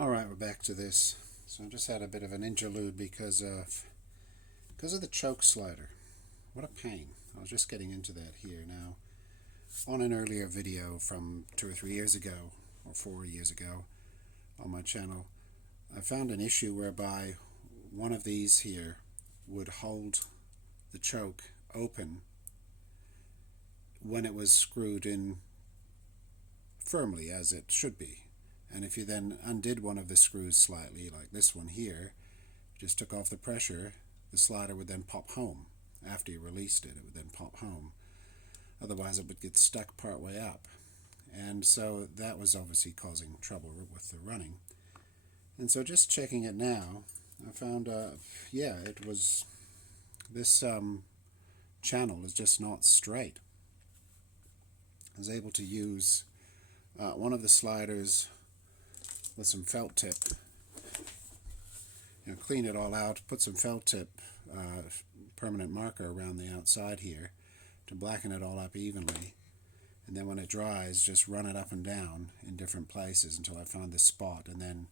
Alright, we're back to this. So I just had a bit of an interlude because of the choke slider. What a pain. I was just getting into that here now. On an earlier video from 2 or 3 years ago, or 4 years ago, on my channel, I found an issue whereby one of these here would hold the choke open when it was screwed in firmly, as it should be. And if you then undid one of the screws slightly, like this one here, just took off the pressure, the slider would then pop home. After you released it, it would then pop home. Otherwise it would get stuck part way up. And so that was obviously causing trouble with the running. And so just checking it now, I found, yeah, it was, this channel is just not straight. I was able to use one of the sliders with some felt tip, clean it all out, put some felt tip permanent marker around the outside here to blacken it all up evenly, and then when it dries just run it up and down in different places until I found this spot, and then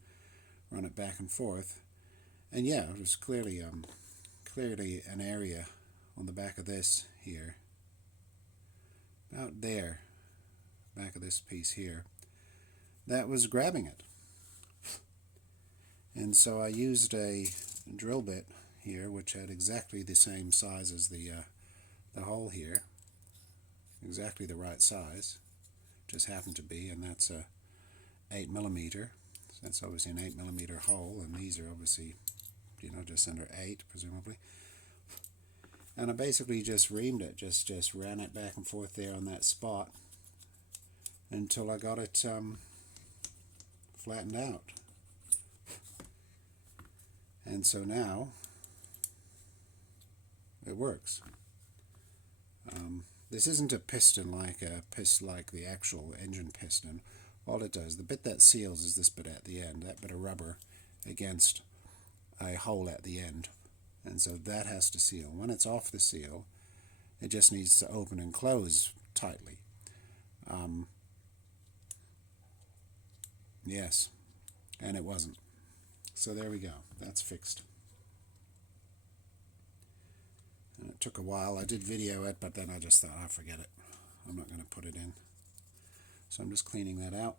run it back and forth. And yeah, it was clearly an area on the back of this here, about there, back of this piece here, that was grabbing it. And so I used a drill bit here, which had exactly the same size as the hole here, exactly the right size, just happened to be, and that's a 8mm. So that's obviously an 8mm hole, and these are obviously, just under 8 presumably. And I basically just reamed it, just ran it back and forth there on that spot until I got it flattened out. And so now it works. This isn't a piston like the actual engine piston. All it does, the bit that seals is this bit at the end, that bit of rubber against a hole at the end. And so that has to seal. When it's off the seal, it just needs to open and close tightly. Yes, and it wasn't. So there we go, that's fixed. And it took a while. I did video it, but then I just thought, oh, forget it. I'm not going to put it in. So I'm just cleaning that out.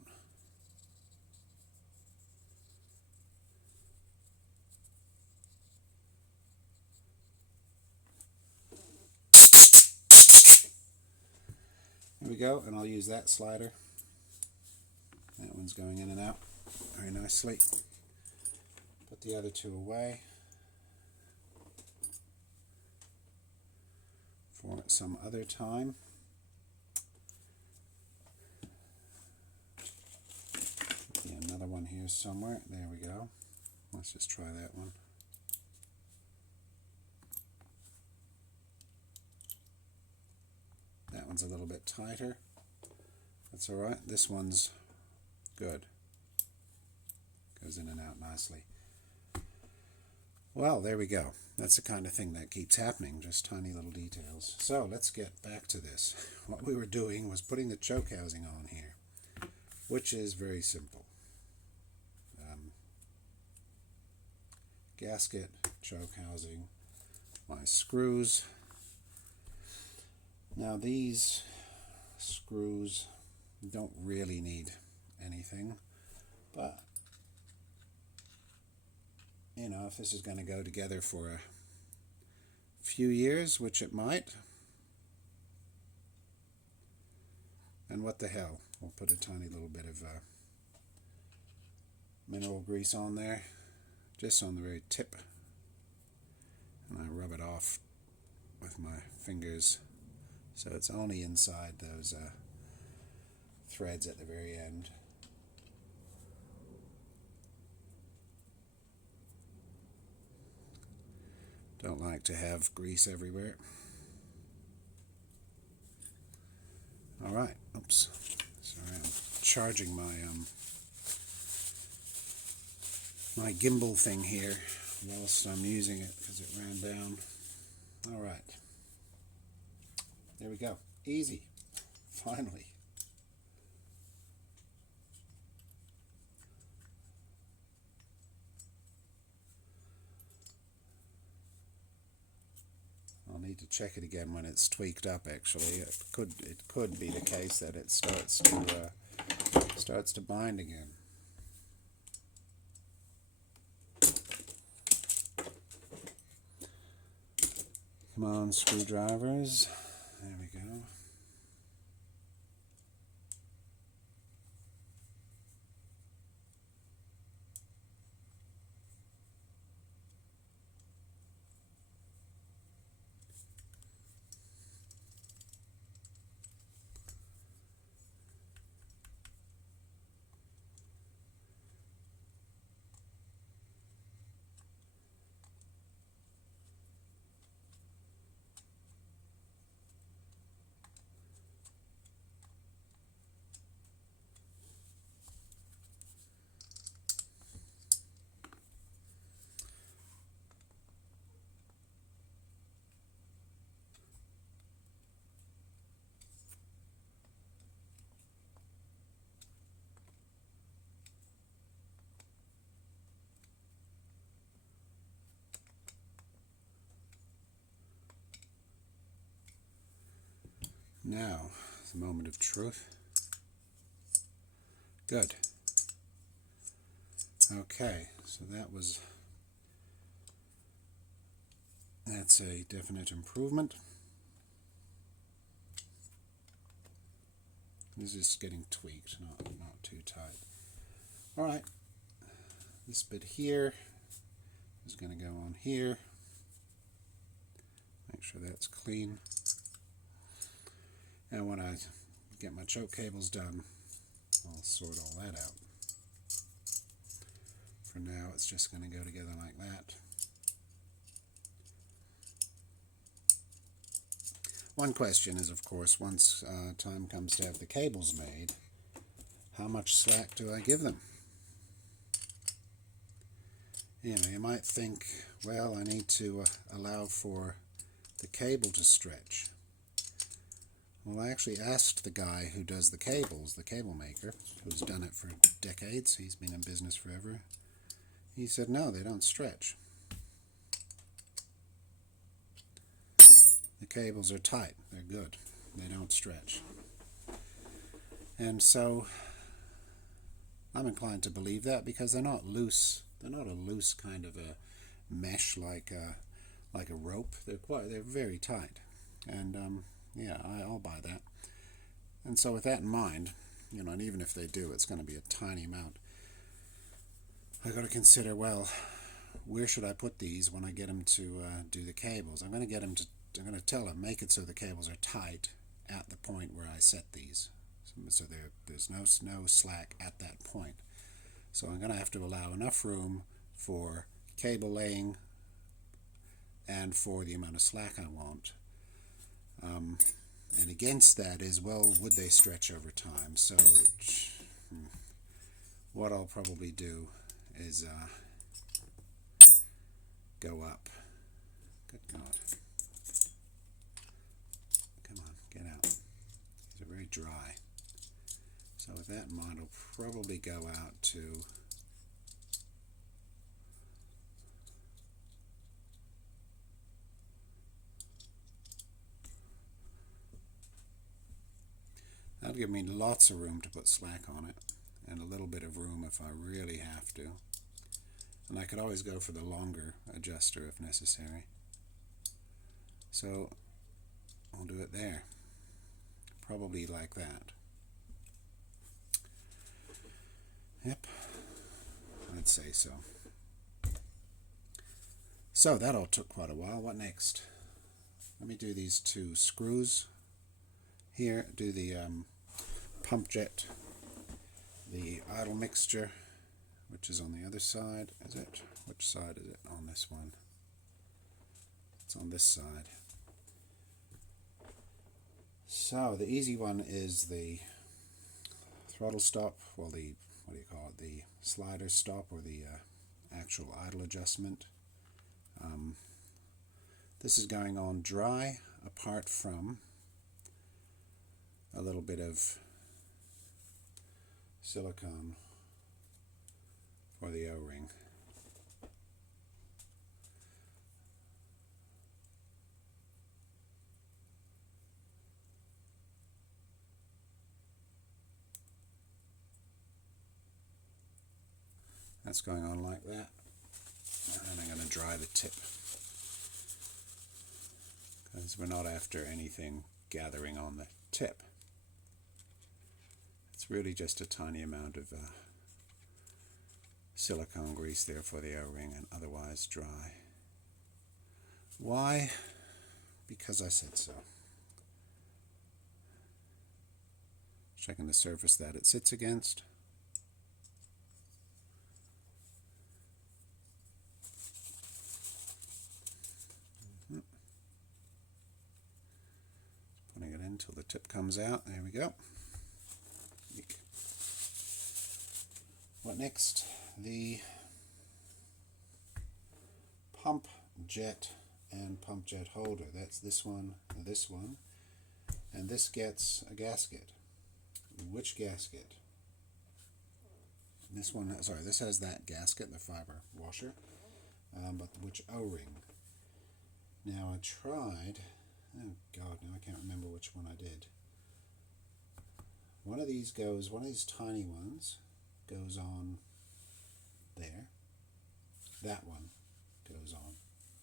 There we go, and I'll use that slider. That one's going in and out very nicely. Put the other two away for some other time. Another one here somewhere. There we go. Let's just try that one. That one's a little bit tighter. That's alright. This one's good. Goes in and out nicely. Well, there we go. That's the kind of thing that keeps happening, just tiny little details. So let's get back to this. What we were doing was putting the choke housing on here, which is very simple. Gasket, choke housing, my screws. Now these screws don't really need anything, but if this is going to go together for a few years, which it might, and what the hell, we'll put a tiny little bit of mineral grease on there, just on the very tip, and I rub it off with my fingers so it's only inside those threads at the very end. Don't like to have grease everywhere. Alright, oops, sorry, I'm charging my my gimbal thing here whilst I'm using it because it ran down. Alright, there we go, easy, finally. need to check it again when it's tweaked up. Actually, it could be the case that it starts to bind again. Come on, screwdrivers. There we go. Now, the moment of truth. Good. Okay, so that's a definite improvement. This is getting tweaked, not too tight. Alright, this bit here is going to go on here. Make sure that's clean. And when I get my choke cables done, I'll sort all that out. For now, it's just going to go together like that. One question is, of course, once time comes to have the cables made, how much slack do I give them? You know, you might think, well, I need to allow for the cable to stretch. Well, I actually asked the guy who does the cables, the cable maker, who's done it for decades. He's been in business forever. He said, no, they don't stretch. The cables are tight. They're good. They don't stretch. And so I'm inclined to believe that because they're not loose. They're not a loose kind of a mesh like a rope. They're very tight. And yeah, I'll buy that. And so with that in mind, you know, and even if they do, it's going to be a tiny amount. I've got to consider, well, where should I put these when I get them to do the cables? I'm going to tell them, make it so the cables are tight at the point where I set these. So there's no slack at that point. So I'm going to have to allow enough room for cable laying and for the amount of slack I want. And against that is, well, would they stretch over time? So what I'll probably do is go up. Good God. Come on, get out. These are very dry. So with that in mind, I'll probably go out to that'll give me lots of room to put slack on it, and a little bit of room if I really have to. And I could always go for the longer adjuster if necessary. So I'll do it there. Probably like that. Yep, I'd say so. So that all took quite a while. What next? Let me do these two screws here. Do the pump jet, the idle mixture, which is on the other side. Is it? Which side is it on this one? It's on this side. So the easy one is the throttle stop, well, the, what do you call it, the slider stop, or the actual idle adjustment. This is going on dry, apart from a little bit of silicone for the O-ring. That's going on like that. And I'm going to dry the tip, because we're not after anything gathering on the tip. It's really just a tiny amount of silicone grease there for the O-ring, and otherwise dry. Why? Because I said so. Checking the surface that it sits against. Putting it in until the tip comes out. There we go. What next? The pump jet and pump jet holder. That's this one, and this gets a gasket. Which gasket? This one, sorry, this has that gasket, the fiber washer, but which O-ring? Now I tried, oh god, now I can't remember which one I did. One of these tiny ones goes on there. That one goes on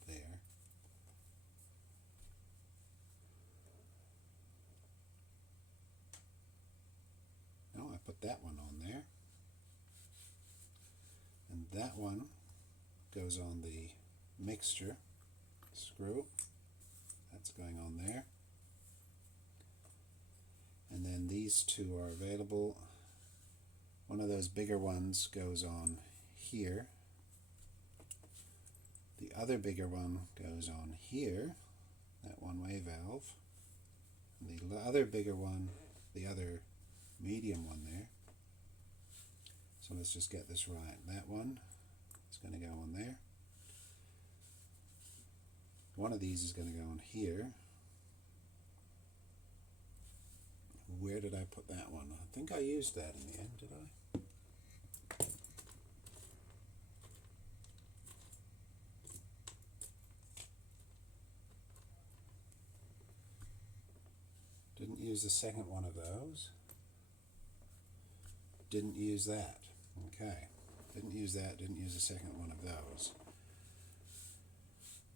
there. No, I put that one on there. And that one goes on the mixture screw. That's going on there. And then these two are available. One of those bigger ones goes on here. The other bigger one goes on here, that one-way valve. And the other bigger one, the other medium one there. So let's just get this right. That one is going to go on there. One of these is going to go on here. Where did I put that one? I think I used that in the end, did I? Didn't use the second one of those. Didn't use that. Okay. Didn't use that, didn't use the second one of those.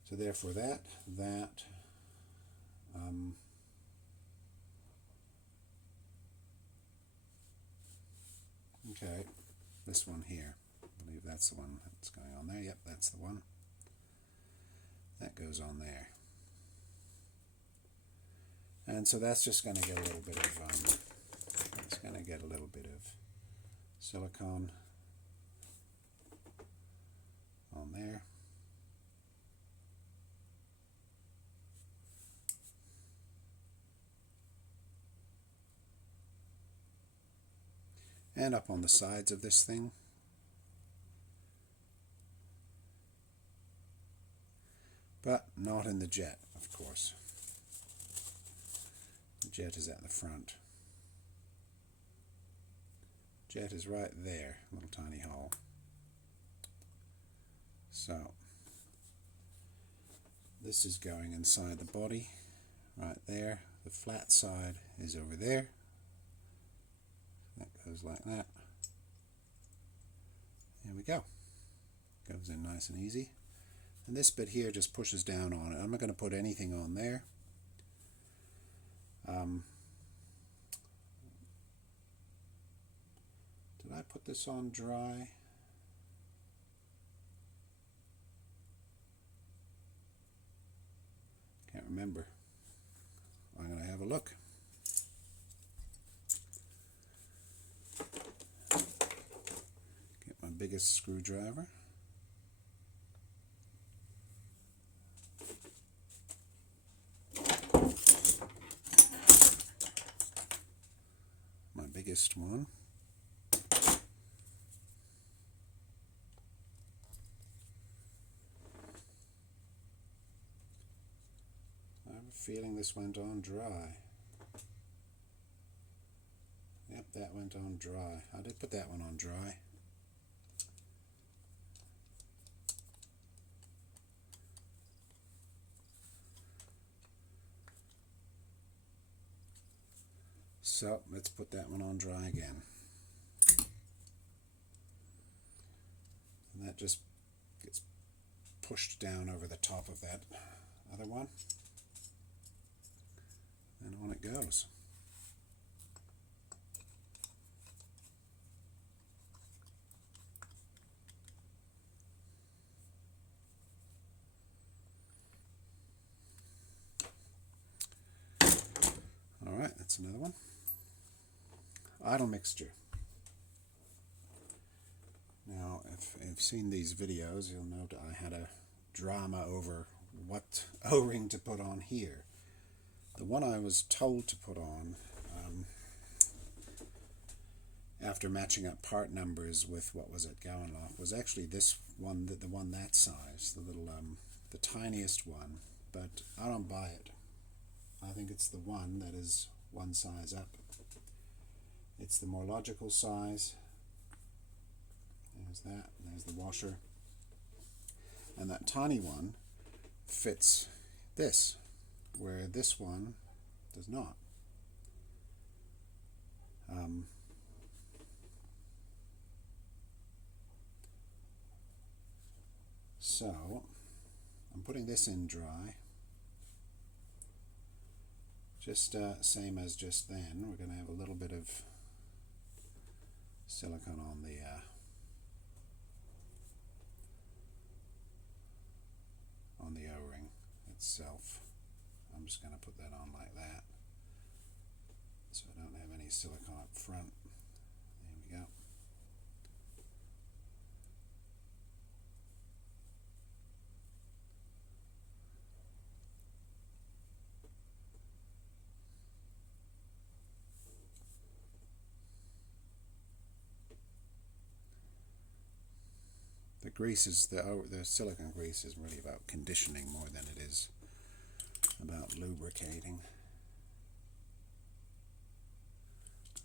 So therefore okay, this one here. I believe that's the one that's going on there. Yep, that's the one. That goes on there. And so that's just going to get a little bit of, it's going to get a little bit of silicone on there. And up on the sides of this thing. But not in the jet, of course. The jet is at the front. Jet is right there, little tiny hole. So this is going inside the body, right there. The flat side is over there. That goes like that. There we go. Goes in nice and easy. And this bit here just pushes down on it. I'm not going to put anything on there. Did I put this on dry? Can't remember. I'm going to have a look. Get my biggest screwdriver. My biggest one. I have a feeling this went on dry. Yep, that went on dry. I did put that one on dry. So let's put that one on dry again. that just gets pushed down over the top of that other one, and on it goes. Alright, that's another one. Idle mixture. Now, if you've seen these videos, you'll note I had a drama over what O-ring to put on here. The one I was told to put on, after matching up part numbers with what was at Gowanlock, was actually this one, the one that size, the little, the tiniest one. But I don't buy it. I think it's the one that is one size up. It's the more logical size. There's that, and there's the washer. And that tiny one fits this, where this one does not. So, I'm putting this in dry. Just same as just then. We're going to have a little bit of silicone on the O-ring itself. I'm just going to put that on like that, so I don't have any silicone up front. There we go. The grease is the silicone grease is really about conditioning more than it is about lubricating.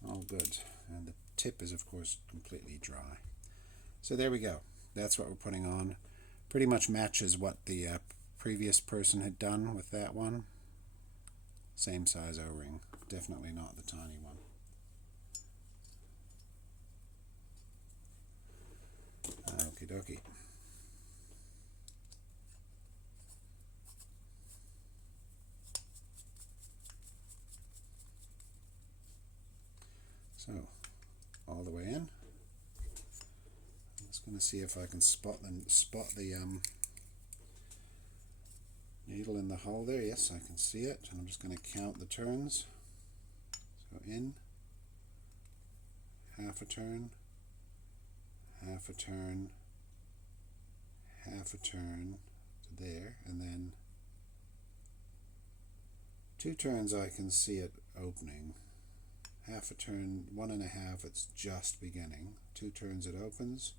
All good. And the tip is of course completely dry. So there we go. That's what we're putting on. Pretty much matches what the previous person had done with that one. Same size O-ring. Definitely not the tiny one. Okie dokie. So, all the way in. I'm just going to see if I can spot the needle in the hole there. Yes, I can see it. And I'm just going to count the turns. So in, half a turn, half a turn, half a turn to there, and then 2 turns I can see it opening. Half a turn, 1 1/2, it's just beginning. 2 turns it opens.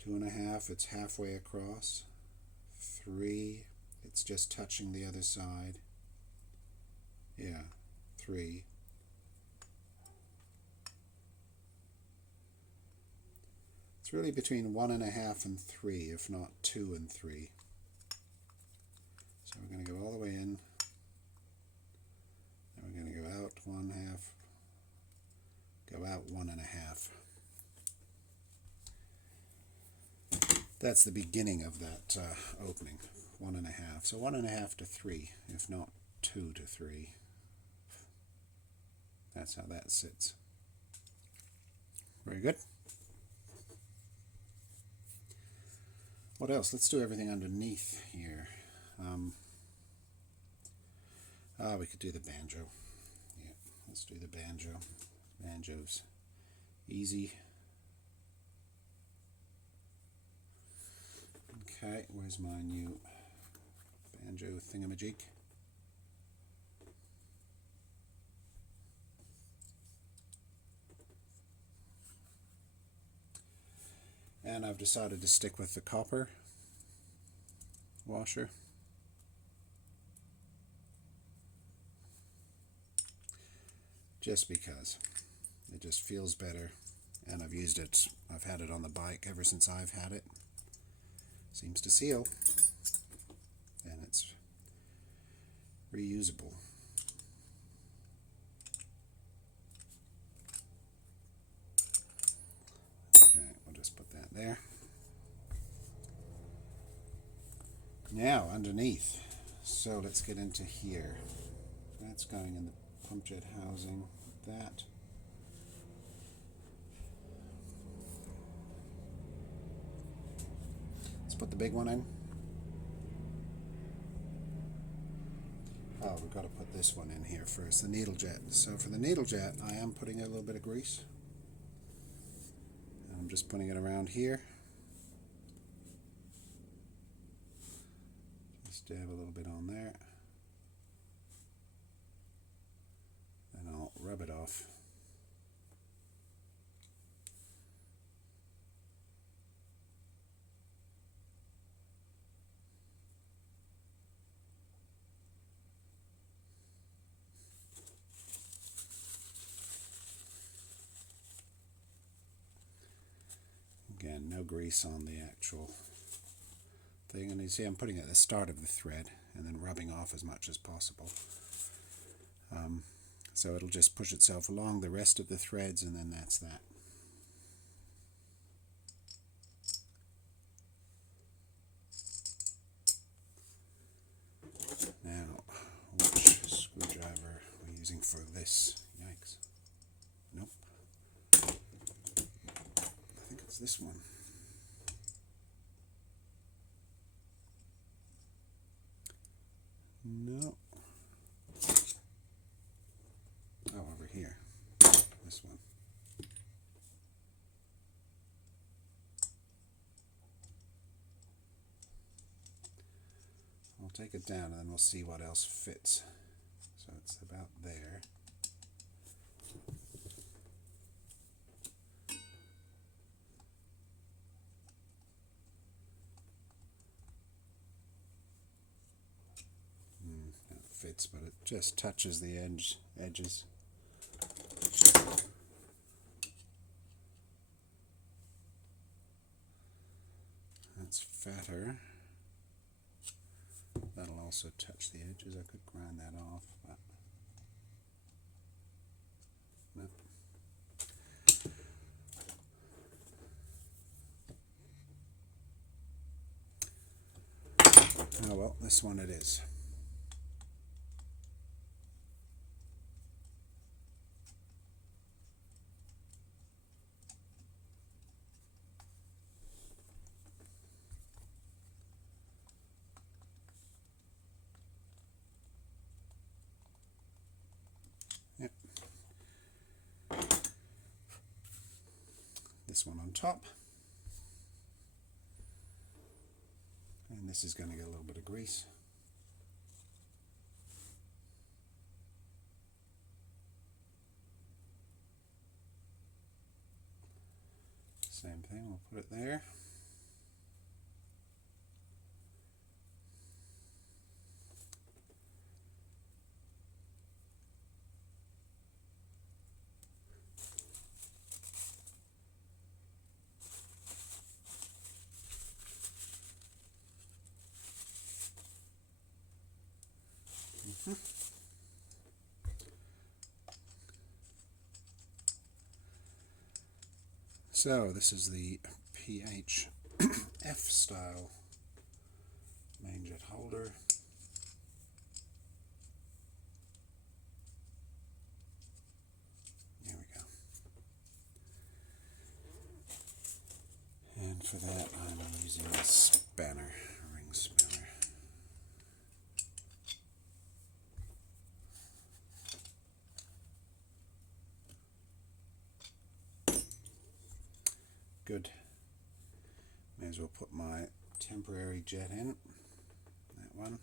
2 1/2, it's halfway across. 3, it's just touching the other side. Yeah, 3. It's really between 1 1/2 and 3, if not 2 and 3. So we're going to go all the way in. Then we're going to go out 1/2, go out 1 1/2. That's the beginning of that opening, 1 1/2. So 1 1/2 to 3, if not 2 to 3. That's how that sits. Very good. What else? Let's do everything underneath here. We could do the Banjo. Yeah, let's do the Banjo. Banjo's easy. Okay, where's my new Banjo thingamajig? And I've decided to stick with the copper washer. Just because it just feels better, and I've used it, I've had it on the bike ever since I've had it. Seems to seal, and it's reusable. Okay, we'll just put that there. Now underneath, so let's get into here. That's going in the pump jet housing. That. Let's put the big one in. Oh, we've got to put this one in here first, the needle jet. So for the needle jet, I am putting a little bit of grease. And I'm just putting it around here. Just dab a little bit on there. Then I'll rub it off. Again, no grease on the actual thing, and you see I'm putting it at the start of the thread and then rubbing off as much as possible. So it'll just push itself along the rest of the threads, and then that's that. Now, which screwdriver are we using for this? Yikes. Nope. I think it's this one. No. Oh, over here. This one. I'll take it down and then we'll see what else fits. So it's about there. That fits, but it just touches the edges. That's fatter. That'll also touch the edges. I could grind that off, but no. Oh well, this one it is. This one on top, and this is going to get a little bit of grease. Same thing, we'll put it there. So this is the PHF style main jet holder. There we go. And for that I'm using a spanner, a ring spanner. Good. May as well put my temporary jet in. That one.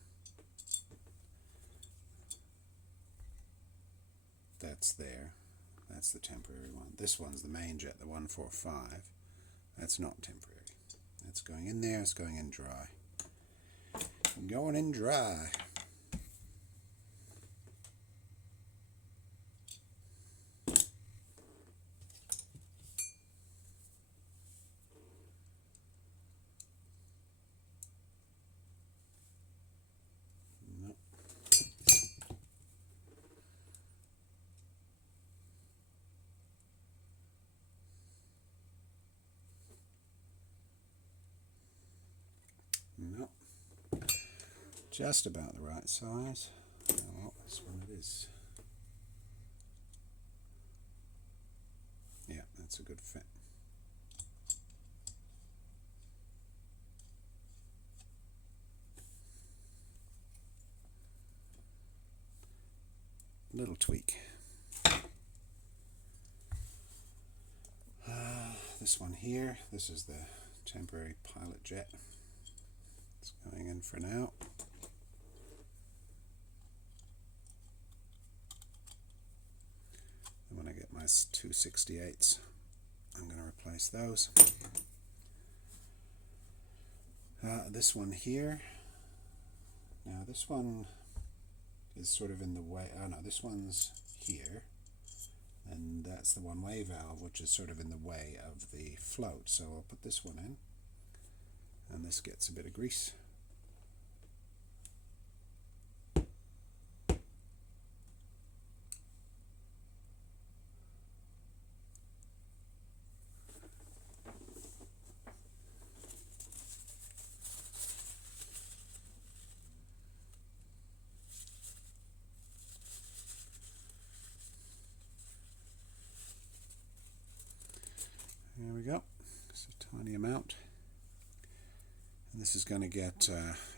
That's there. That's the temporary one. This one's the main jet, the 145. That's not temporary. That's going in there. It's going in dry. Going in dry. No. just about the right size. Oh, this one it is. Yeah, that's a good fit. Little tweak. This one here, this is the temporary pilot jet. It's going in for now. And when I get my 268s, I'm going to replace those. This one here, now this one is sort of in the way, oh no, this one's here, and that's the one-way valve, which is sort of in the way of the float. So I'll put this one in, and this gets a bit of grease. There we go. It's a tiny amount. And this is going to get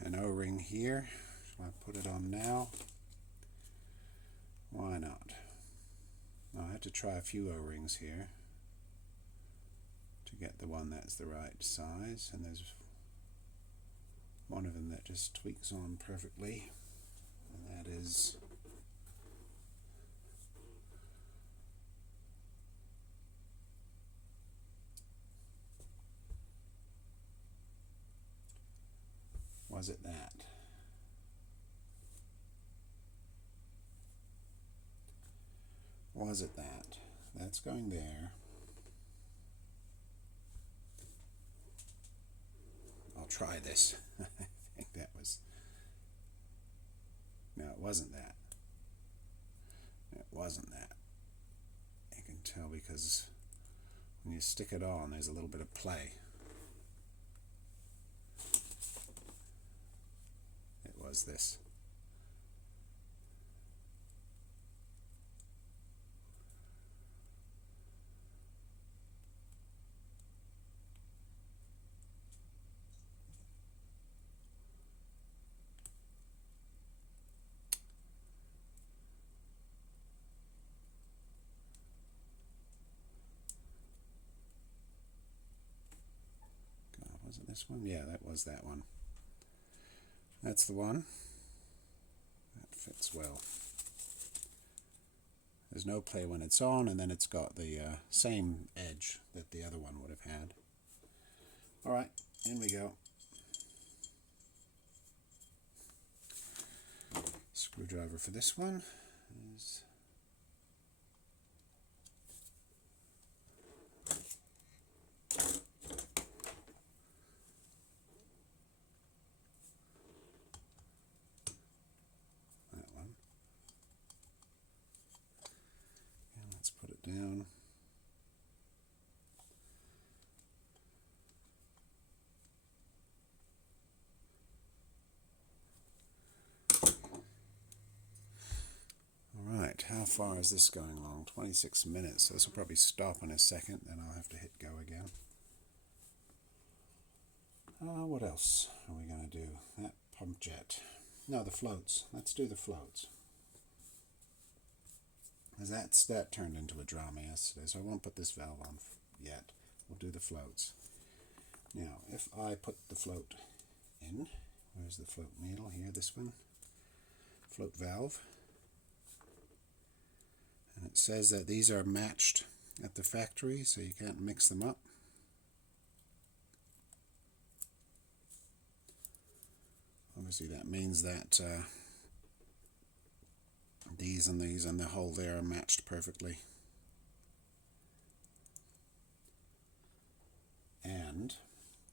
an O-ring here. Shall I put it on now? Why not? I had to try a few O-rings here to get the one that's the right size, and there's one of them that just tweaks on perfectly, and that is was it that? Was it that? That's going there. I'll try this. I think that was... No, it wasn't that. It wasn't that. You can tell because when you stick it on, there's a little bit of play. It was this. Was it this one? Yeah, that was that one. That's the one. That fits well. There's no play when it's on, and then it's got the same edge that the other one would have had. Alright, in we go. Screwdriver for this one is... down. Alright, how far is this going along? 26 minutes, so this will probably stop in a second, then I'll have to hit go again. What else are we going to do? That pump jet. No, the floats. Let's do the floats. Because that turned into a drama yesterday, so I won't put this valve on yet. We'll do the floats. Now, if I put the float in, where's the float needle? Here, this one. Float valve. And it says that these are matched at the factory, so you can't mix them up. Obviously that means that these and the hole there are matched perfectly. And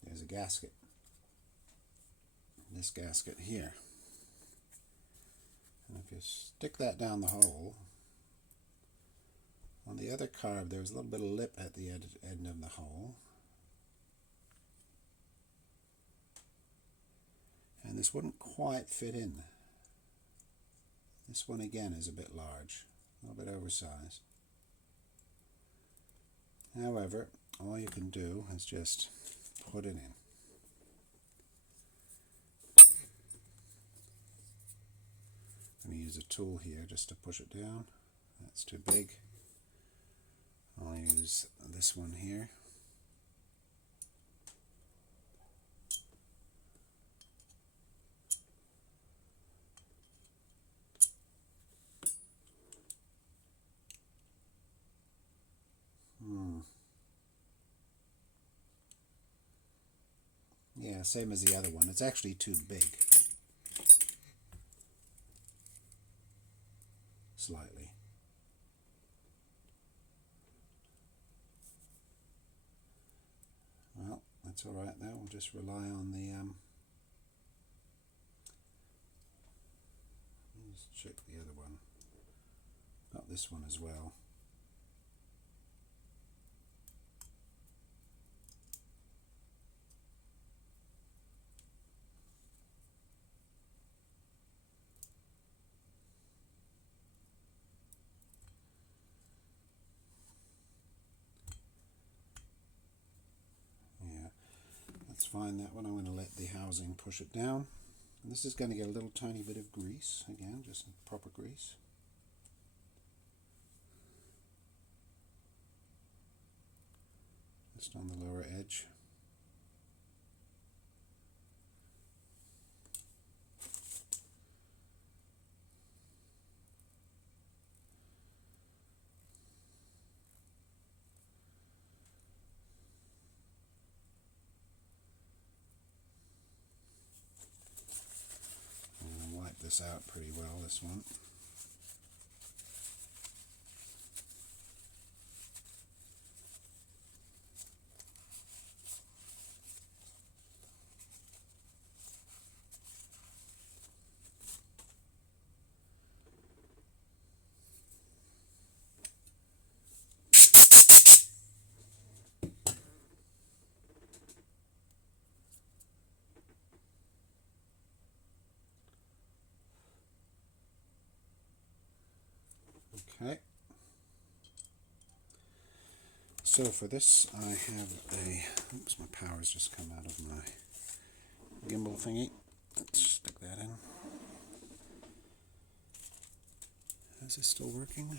there's a gasket. This gasket here. And if you stick that down the hole, on the other carb there was a little bit of lip at the end of the hole. And and this wouldn't quite fit in. This one again is a bit large, a little bit oversized. However, all you can do is just put it in. I'm going to use a tool here just to push it down. That's too big. I'll use this one here. Yeah, same as the other one. It's actually too big. Slightly. Well, that's all right there. We'll just rely on the let's check the other one. Got this one as well. Let's find that one. I'm going to let the housing push it down. And this is going to get a little tiny bit of grease, again, just proper grease. Just on the lower edge. This out pretty well, this one. Okay, so for this I have a, oops, my power's just come out of my gimbal thingy. Let's stick that in. Is this still working?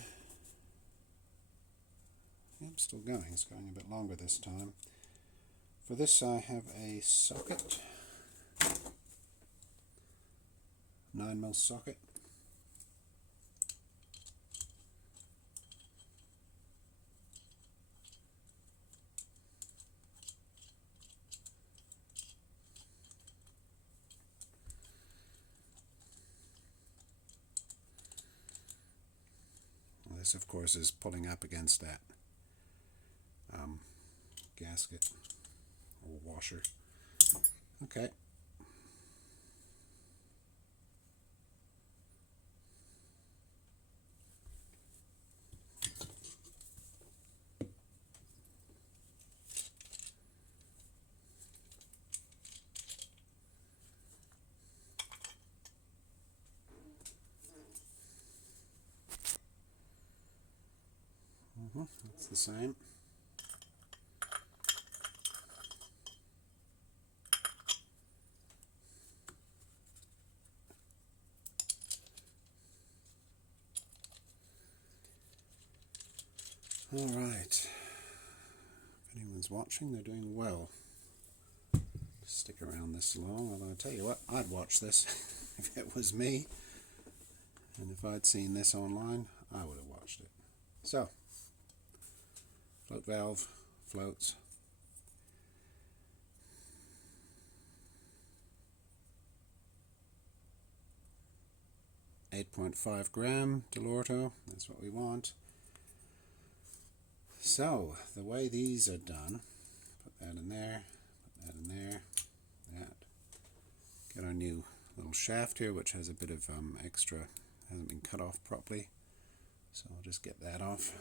Yep, still going. It's going a bit longer this time. For this I have a socket, 9mm socket. This, of course, is pulling up against that gasket or washer. Okay. It's the same. All right. If anyone's watching, they're doing well. Stick around this long, although I tell you what, I'd watch this if it was me. And if I'd seen this online, I would have watched it. So, float valve, floats. .5 gram Dellorto, that's what we want. So, the way these are done, put that in there, put that in there, that. Get our new little shaft here, which has a bit of extra, hasn't been cut off properly. So I'll just get that off.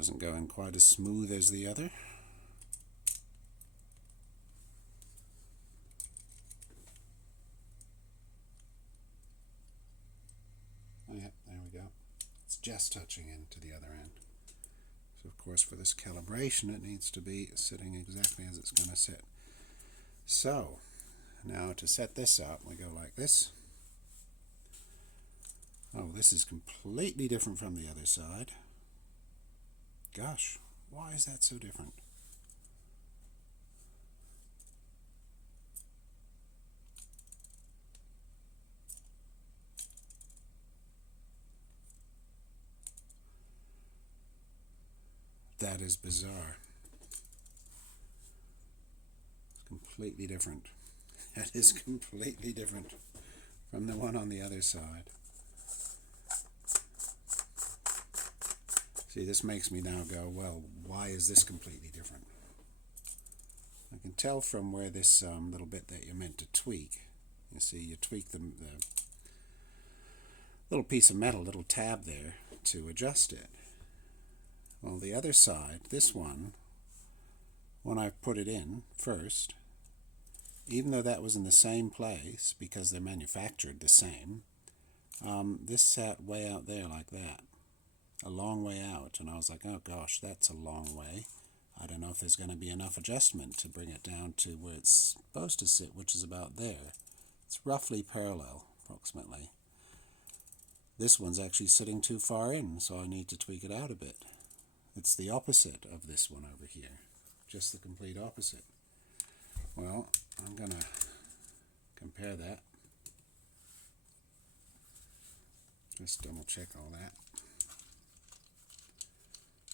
doesn't go in quite as smooth as the other. Oh yeah, there we go. It's just touching into the other end. So of course for this calibration it needs to be sitting exactly as it's going to sit. So now to set this up, we go like this. Oh, this is completely different from the other side. Gosh, why is that so different? That is bizarre. It's completely different. That is completely different from the one on the other side. See, this makes me now go, well, why is this completely different? I can tell from where this little bit that you're meant to tweak. You see, you tweak the little piece of metal, little tab there, to adjust it. Well, the other side, this one, when I put it in first, even though that was in the same place, because they're manufactured the same, this sat way out there like that. A long way out, and I was like, oh gosh, that's a long way. I don't know if there's going to be enough adjustment to bring it down to where it's supposed to sit, which is about there. It's roughly parallel, approximately. This one's actually sitting too far in, so I need to tweak it out a bit. It's the opposite of this one over here, just the complete opposite. Well, I'm going to compare that. Just double check all that.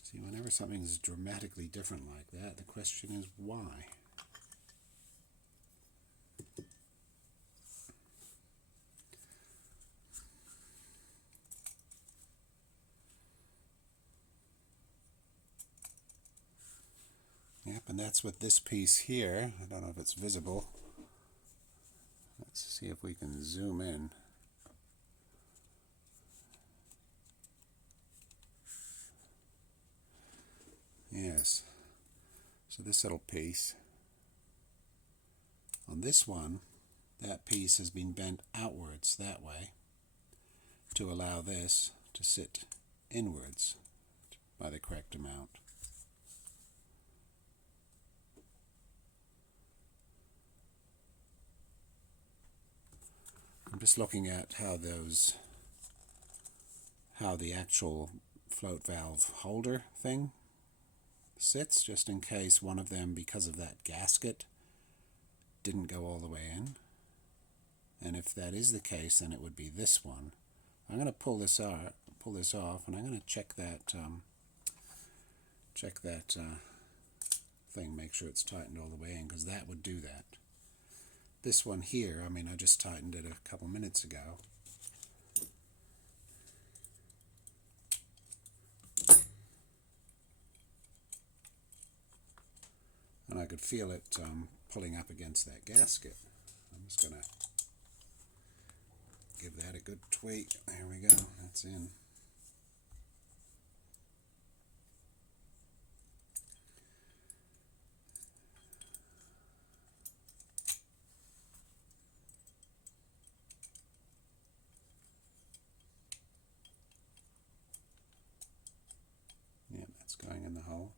See, whenever something is dramatically different like that, the question is why? Yep, and that's with this piece here. I don't know if it's visible. Let's see if we can zoom in. Yes. So this little piece, on this one, that piece has been bent outwards that way to allow this to sit inwards by the correct amount. I'm just looking at how the actual float valve holder thing sits, just in case one of them, because of that gasket, didn't go all the way in. And if that is the case, then it would be this one. I'm going to pull this off, and I'm going to check that thing, make sure it's tightened all the way in, because that would do that. This one here, I mean, I just tightened it a couple minutes ago. And I could feel it pulling up against that gasket. I'm just going to give that a good tweak. There we go, that's in. Yeah, that's going in the hole.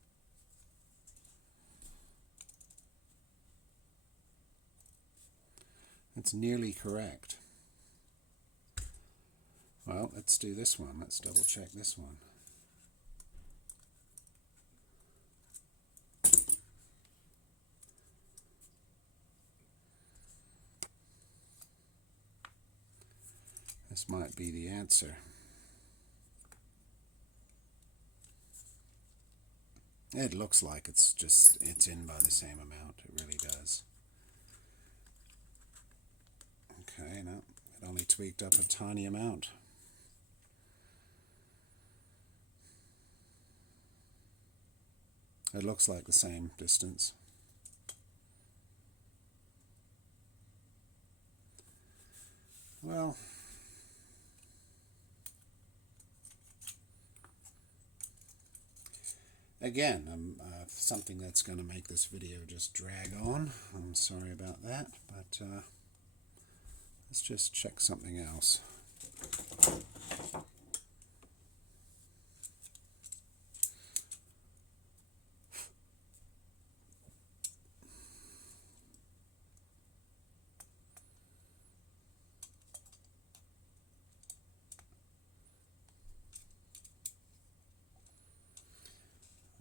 It's nearly correct. Well, let's do this one. Let's double check this one. This might be the answer. It looks like it's in by the same amount. It really does. Okay, no, it only tweaked up a tiny amount. It looks like the same distance. Well, Again, something that's going to make this video just drag on. I'm sorry about that, but let's just check something else.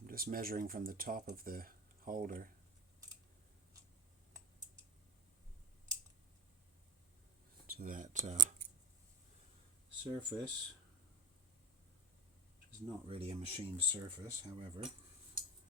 Just measuring from the top of the holder to that surface, which is not really a machined surface, however.